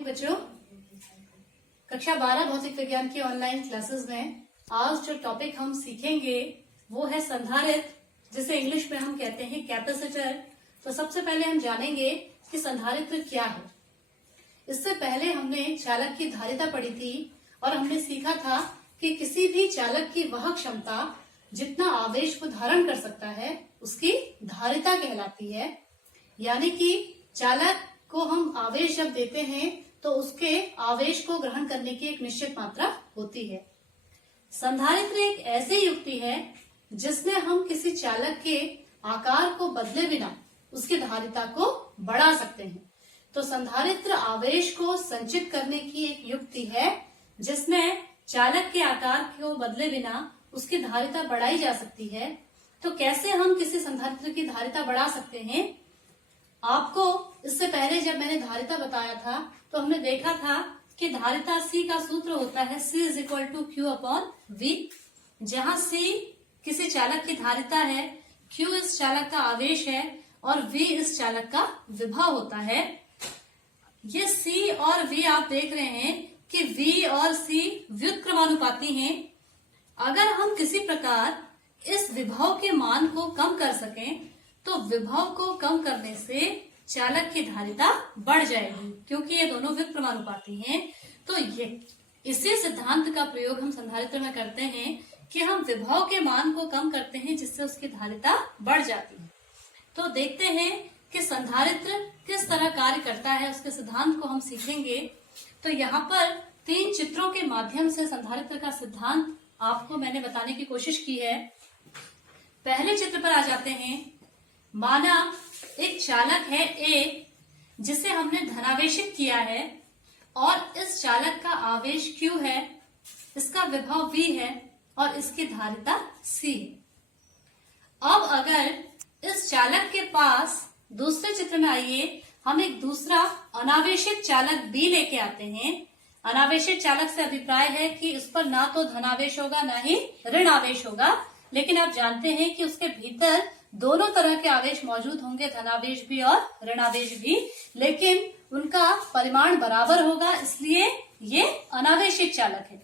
बच्चों, कक्षा 12 भौतिक विज्ञान की ऑनलाइन क्लासेस में आज जो टॉपिक हम सीखेंगे वो है संधारित्र, जिसे इंग्लिश में हम कहते हैं कैपेसिटर। तो सबसे पहले हम जानेंगे कि संधारित्र क्या है। इससे पहले हमने चालक की धारिता पढ़ी थी और हमने सीखा था कि किसी भी चालक की वह क्षमता जितना आवेश को धारण कर सकता है उसकी धारिता कहलाती है। यानी कि चालक को हम आवेश जब देते हैं तो उसके आवेश को ग्रहण करने की एक निश्चित मात्रा होती है। संधारित्र एक ऐसी युक्ति है जिसमें हम किसी चालक के आकार को बदले बिना उसकी धारिता को बढ़ा सकते हैं। तो संधारित्र आवेश को संचित करने की एक युक्ति है जिसमें चालक के आकार को बदले बिना उसकी धारिता बढ़ाई जा सकती है। तो कैसे हम किसी संधारित्र की धारिता बढ़ा सकते हैं? आपको इससे पहले जब मैंने धारिता बताया था तो हमने देखा था कि धारिता C का सूत्र होता है C is equal to Q/V, जहाँ C किसी चालक की धारिता है, Q इस चालक का आवेश है और V इस चालक का विभव होता है। ये C और V आप देख रहे हैं कि V और C व्युत्क्रमानुपाती हैं। अगर हम किसी प्रकार इस विभव के मान को कम कर सकें तो विभव को कम करने से चालक की धारिता बढ़ जाएगी, क्योंकि ये दोनों व्युत्क्रमानुपाती हैं। तो ये इसी सिद्धांत का प्रयोग हम संधारित्र में करते हैं कि हम विभव के मान को कम करते हैं जिससे उसकी धारिता बढ़ जाती है। तो देखते हैं कि संधारित्र किस तरह कार्य करता है, उसके सिद्धांत को हम सीखेंगे। तो यहाँ पर 3 चित्रों के माध्यम से संधारित्र का सिद्धांत आपको मैंने बताने की कोशिश की है। पहले चित्र पर आ जाते हैं। माना एक चालक है A जिसे हमने धनावेशित किया है और इस चालक का आवेश Q है, इसका विभव V है और इसकी धारिता C है। अब अगर इस चालक के पास दूसरे चित्र में आइए, हम एक दूसरा अनावेशित चालक B लेके आते हैं। अनावेशित चालक से अभिप्राय है कि उस पर ना तो धनावेश होगा ना ही ऋण आवेश होगा, लेकिन आप जानते हैं कि उसके भीतर दोनों तरह के आवेश मौजूद होंगे, धनावेश भी और ऋणावेश भी, लेकिन उनका परिमाण बराबर होगा, इसलिए ये अनावेशित चालक है।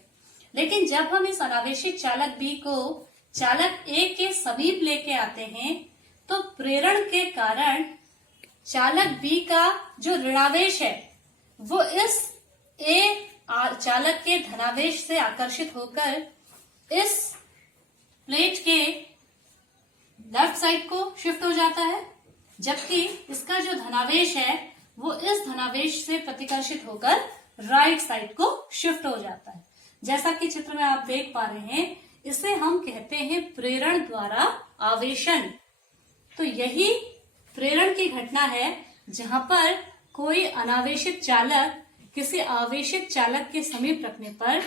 लेकिन जब हम इस अनावेशित चालक B को चालक A के समीप लेके आते हैं तो प्रेरण के कारण चालक B का जो ऋणावेश है वो इस A चालक के धनावेश से आकर्षित होकर इस प्लेट के लेफ्ट साइड को शिफ्ट हो जाता है, जबकि इसका जो धनावेश है वो इस धनावेश से प्रतिकर्षित होकर राइट साइड को शिफ्ट हो जाता है। जैसा कि चित्र में आप देख पा रहे हैं, इसे हम कहते हैं प्रेरण द्वारा आवेशन। तो यही प्रेरण की घटना है जहां पर कोई अनावेशित चालक किसी आवेशित चालक के समीप रखने पर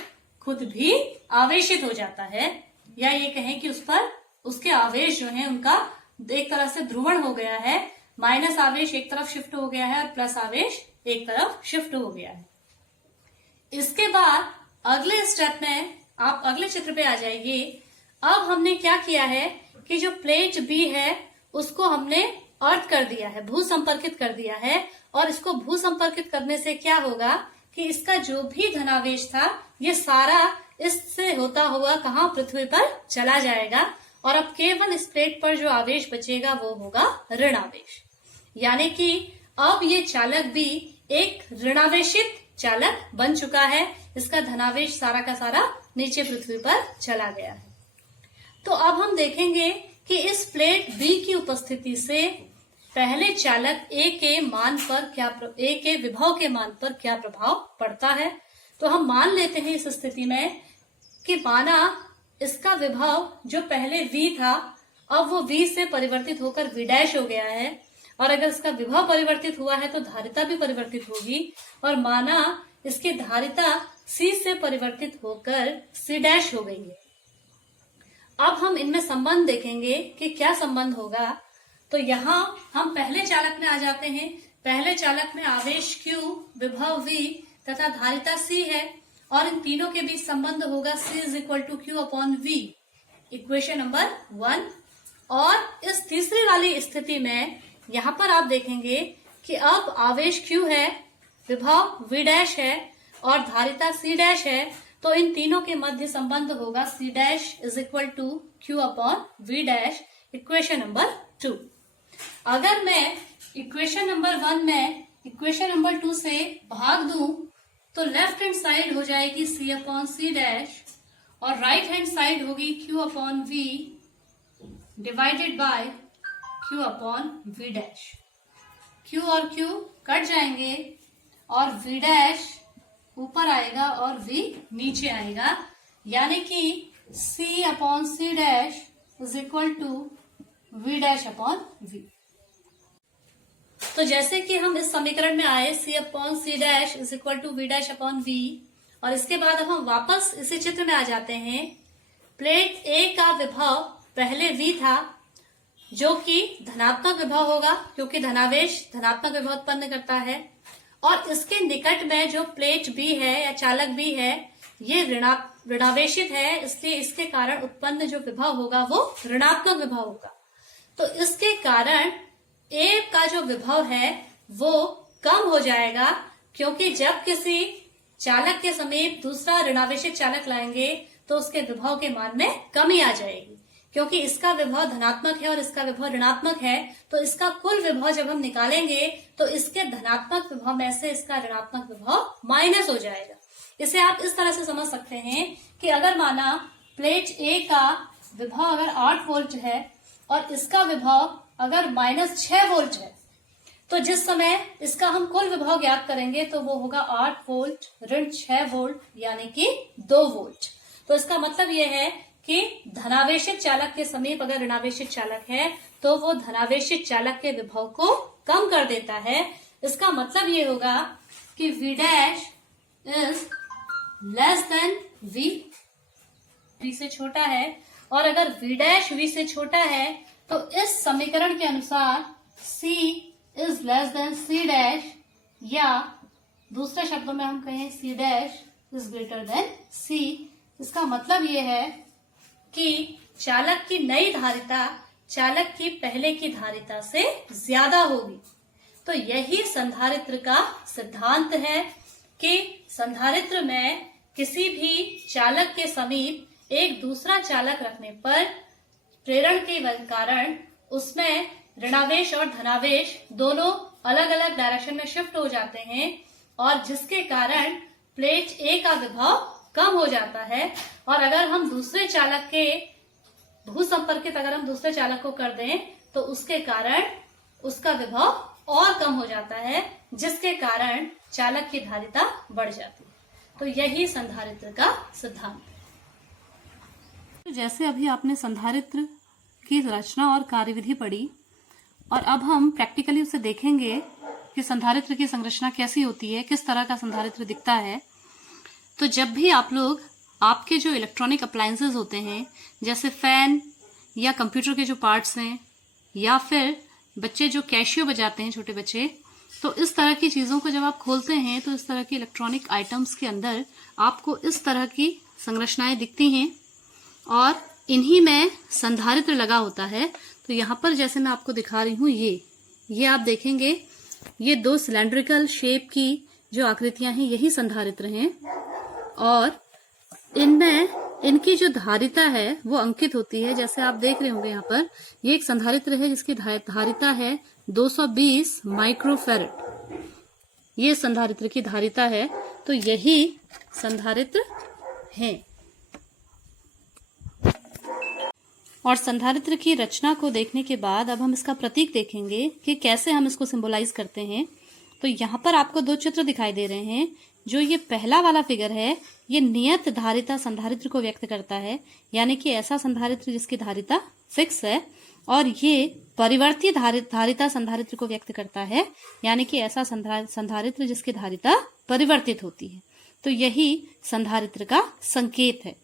खुद भी आवेशित हो जाता है, या ये कहें कि उस पर उसके आवेश जो है उनका एक तरह से ध्रुवण हो गया है। माइनस आवेश एक तरफ शिफ्ट हो गया है और प्लस आवेश एक तरफ शिफ्ट हो गया है। इसके बाद अगले स्टेप में आप अगले चित्र पे आ जाइए। अब हमने क्या किया है कि जो प्लेट B है उसको हमने अर्थ कर दिया है, भू संपर्कित कर दिया है, और इसको भू संपर्कित करने से क्या होगा कि इसका जो भी धनावेश था ये सारा इससे होता हुआ कहाँ पृथ्वी पर चला जाएगा और अब केवल इस प्लेट पर जो आवेश बचेगा वो होगा ऋण आवेश। यानी कि अब ये चालक भी एक ऋणावेशित चालक बन चुका है, इसका धनावेश सारा का सारा नीचे पृथ्वी पर चला गया है। तो अब हम देखेंगे कि इस प्लेट B की उपस्थिति से पहले चालक A के मान पर A के विभव के मान पर क्या प्रभाव पड़ता है। तो हम मान लेते हैं इस स्थिति में कि माना इसका विभव जो पहले V था अब वो V से परिवर्तित होकर V' हो गया है, और अगर इसका विभव परिवर्तित हुआ है तो धारिता भी परिवर्तित होगी, और माना इसकी धारिता C से परिवर्तित होकर C' हो गई है। अब हम इनमें संबंध देखेंगे कि क्या संबंध होगा। तो यहाँ हम पहले चालक में आ जाते हैं। पहले चालक में आवेश Q, विभव V तथा धारिता C है, और इन तीनों के बीच संबंध होगा C is equal to Q/V, equation number 1। और इस तीसरी वाली स्थिति में यहाँ पर आप देखेंगे कि अब आवेश Q है, विभव v डैश है और धारिता c डैश है, तो इन तीनों के मध्य संबंध होगा c dash is equal to q upon v dash, equation number 2। अगर मैं इक्वेशन नंबर 1 में इक्वेशन नंबर 2 से भाग दूं तो लेफ्ट हैंड साइड हो जाएगी c अपॉन c डैश और राइट हैंड साइड होगी q upon v divided by q upon v dash. q और q कट जाएंगे और v डैश ऊपर आएगा और v नीचे आएगा, यानी कि c upon c dash is equal to v dash upon v। तो जैसे कि हम इस समीकरण में आए c upon c dash is equal to v dash upon v, और इसके बाद हम वापस इसी चित्र में आ जाते हैं। प्लेट A का विभव पहले v था जो कि धनात्मक विभव होगा क्योंकि धनावेश धनात्मक विभव उत्पन्न करता है, और इसके निकट में जो प्लेट B है या चालक B है ये ऋणावेशित है, इसलिए इसके कारण उत्पन्न जो विभव होगा वो ऋणात्मक विभव होगा। तो इसके कारण A का जो विभव है वो कम हो जाएगा, क्योंकि जब किसी चालक के समीप दूसरा ऋणावेशित चालक लाएंगे तो उसके विभव के मान में कमी आ जाएगी, क्योंकि इसका विभव धनात्मक है और इसका विभव ऋणात्मक है। तो इसका कुल विभव जब हम निकालेंगे तो इसके धनात्मक विभव में से इसका ऋणात्मक विभव माइनस हो जाएगा। इसे आप इस तरह से समझ सकते हैं कि अगर माना प्लेट A का विभव अगर 8 वोल्ट है और इसका विभव अगर -6 वोल्ट है, तो जिस समय इसका हम कुल विभव ज्ञात करेंगे तो वो होगा 8 वोल्ट ऋण 6 वोल्ट यानी कि 2 वोल्ट। तो इसका मतलब ये है कि धनावेशित चालक के समीप अगर ऋणावेशित चालक है तो वो धनावेशित चालक के विभव को कम कर देता है। इसका मतलब ये होगा कि v dash is less than v से छोटा है, और अगर v डैश v से छोटा है तो इस समीकरण के अनुसार c is less than c dash, या दूसरे शब्दों में हम कहें c dash is greater than c। इसका मतलब ये है कि चालक की नई धारिता चालक की पहले की धारिता से ज्यादा होगी। तो यही संधारित्र का सिद्धांत है कि संधारित्र में किसी भी चालक के समीप एक दूसरा चालक रखने पर प्रेरण के कारण उसमें ऋणावेश और धनावेश दोनों अलग अलग डायरेक्शन में शिफ्ट हो जाते हैं, और जिसके कारण प्लेट A का विभव कम हो जाता है। और अगर हम दूसरे चालक के भूसंपर्कित अगर हम दूसरे चालक को कर दें तो उसके कारण उसका विभव और कम हो जाता है, जिसके कारण चालक की धारिता बढ़ जाती है। तो यही संधारित्र का सिद्धांत है। जैसे अभी आपने संधारित्र की रचना और कार्यविधि पढ़ी, और अब हम प्रैक्टिकली उसे देखेंगे कि संधारित्र की संरचना कैसी होती है, किस तरह का संधारित्र दिखता है। तो जब भी आप लोग आपके जो इलेक्ट्रॉनिक अप्लायंसेस होते हैं जैसे फैन या कंप्यूटर के जो पार्ट्स हैं, या फिर बच्चे जो कैशियो बजाते हैं छोटे बच्चे, तो इस तरह की चीजों को जब आप खोलते हैं तो इस तरह के इलेक्ट्रॉनिक आइटम्स के अंदर आपको इस तरह की संरचनाएं दिखती हैं, और इन्हीं में संधारित्र लगा होता है। तो यहाँ पर जैसे मैं आपको दिखा रही हूँ, ये आप देखेंगे ये 2 सिलेंड्रिकल शेप की जो आकृतियां हैं यही संधारित्र हैं, और इनमें इनकी जो धारिता है वो अंकित होती है। जैसे आप देख रहे होंगे यहाँ पर ये एक संधारित्र है जिसकी धारिता है 220 माइक्रोफैरड, ये संधारित्र की धारिता है। तो यही संधारित्र हैं। और संधारित्र की रचना को देखने के बाद अब हम इसका प्रतीक देखेंगे कि कैसे हम इसको सिंबलाइज करते हैं। तो यहाँ पर आपको 2 चित्र दिखाई दे रहे हैं। जो ये पहला वाला फिगर है ये नियत धारिता संधारित्र को व्यक्त करता है, यानी कि ऐसा संधारित्र जिसकी धारिता फिक्स है, और ये परिवर्ती धारिता संधारित्र को व्यक्त करता है, यानी कि ऐसा संधारित्र जिसकी धारिता परिवर्तित होती है। तो यही संधारित्र का संकेत है।